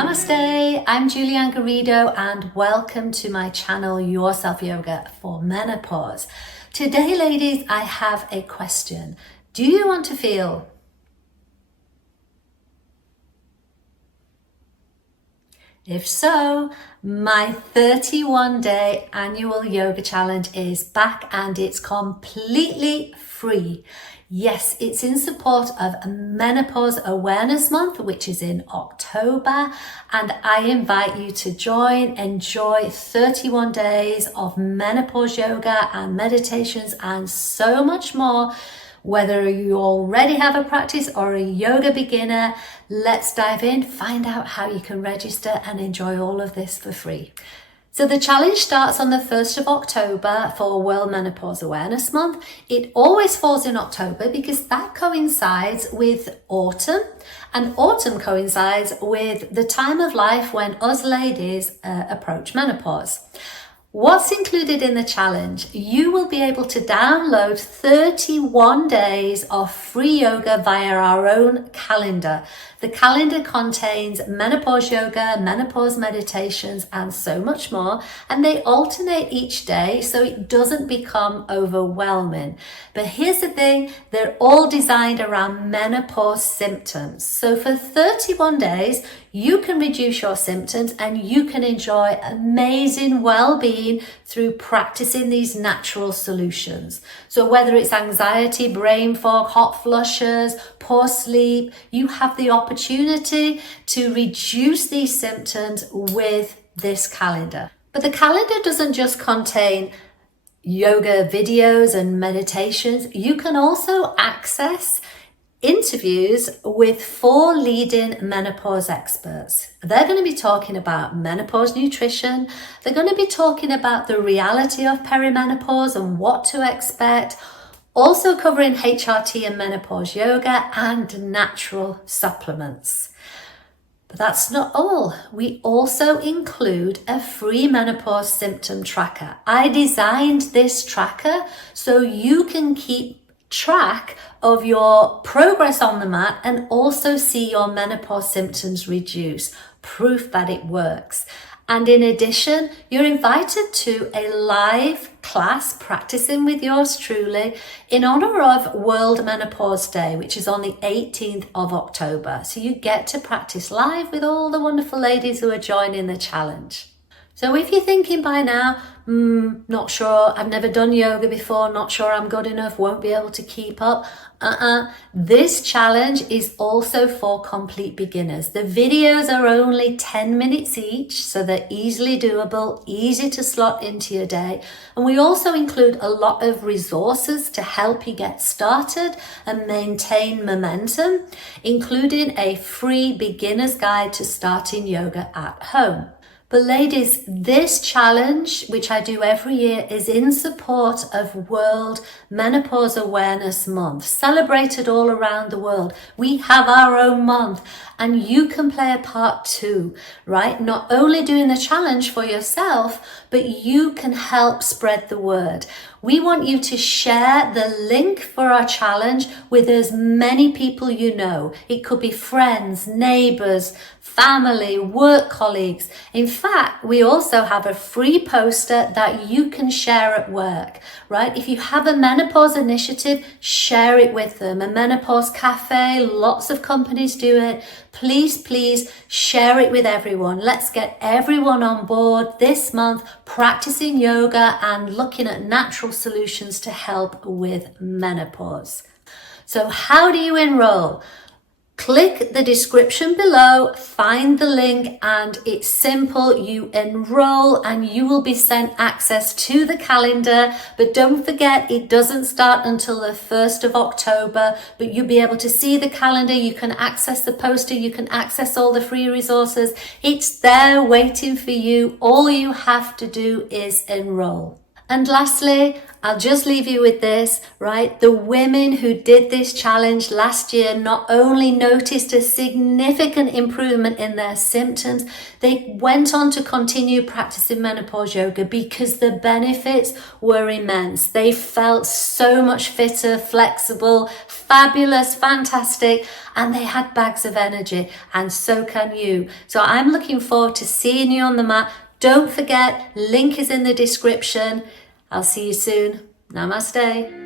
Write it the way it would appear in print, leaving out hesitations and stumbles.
Namaste, I'm Julianne Garrido and welcome to my channel, Your Self Yoga for Menopause. Today, ladies, I have a question. Do you want to feel? If so, my 31-day annual yoga challenge is back and it's completely free. Yes, it's in support of Menopause Awareness Month, which is in October, and I invite you to join, enjoy 31 days of menopause yoga and meditations and so much more. Whether you already have a practice or a yoga beginner, let's dive in, find out how you can register and enjoy all of this for free. So the challenge starts on the 1st of October for World Menopause Awareness Month. It always falls in October because that coincides with autumn, and autumn coincides with the time of life when us ladies approach menopause. What's included in the challenge? You will be able to download 31 days of free yoga via our own calendar. The calendar contains menopause yoga, menopause meditations, and so much more. And they alternate each day so it doesn't become overwhelming. But here's the thing, they're all designed around menopause symptoms. So for 31 days, you can reduce your symptoms and you can enjoy amazing well-being through practicing these natural solutions. So whether it's anxiety, brain fog, hot flushes, poor sleep, you have the opportunity to reduce these symptoms with this calendar. But the calendar doesn't just contain yoga videos and meditations. You can also access interviews with 4 leading menopause experts. They're going to be talking about menopause nutrition. They're going to be talking about the reality of perimenopause and what to expect. Also covering HRT and menopause yoga and natural supplements. But that's not all. We also include a free menopause symptom tracker. I designed this tracker so you can keep track of your progress on the mat and also see your menopause symptoms reduce. Proof that it works. And in addition, you're invited to a live class practicing with yours truly in honor of World Menopause Day, which is on the 18th of October. So you get to practice live with all the wonderful ladies who are joining the challenge. So if you're thinking by now, not sure, I've never done yoga before, not sure I'm good enough, won't be able to keep up. This challenge is also for complete beginners. The videos are only 10 minutes each, so they're easily doable, easy to slot into your day. And we also include a lot of resources to help you get started and maintain momentum, including a free beginner's guide to starting yoga at home. But ladies, this challenge, which I do every year, is in support of World Menopause Awareness Month, celebrated all around the world. We have our own month and you can play a part too, right? Not only doing the challenge for yourself, but you can help spread the word. We want you to share the link for our challenge with as many people you know. It could be friends, neighbors, family, work colleagues. In fact, we also have a free poster that you can share at work, right? If you have a menopause initiative, share it with them. A menopause cafe, lots of companies do it. Please share it with everyone. Let's get everyone on board this month practicing yoga and looking at natural solutions to help with menopause. So how do you enroll? Click the description below, find the link, and it's simple. You enroll and you will be sent access to the calendar. But don't forget, it doesn't start until the 1st of October, but you'll be able to see the calendar. You can access the poster. You can access all the free resources. It's there waiting for you. All you have to do is enroll. And lastly, I'll just leave you with this, right? The women who did this challenge last year not only noticed a significant improvement in their symptoms, they went on to continue practicing menopause yoga because the benefits were immense. They felt so much fitter, flexible, fabulous, fantastic, and they had bags of energy, and so can you. So I'm looking forward to seeing you on the mat. Don't forget, link is in the description. I'll see you soon. Namaste.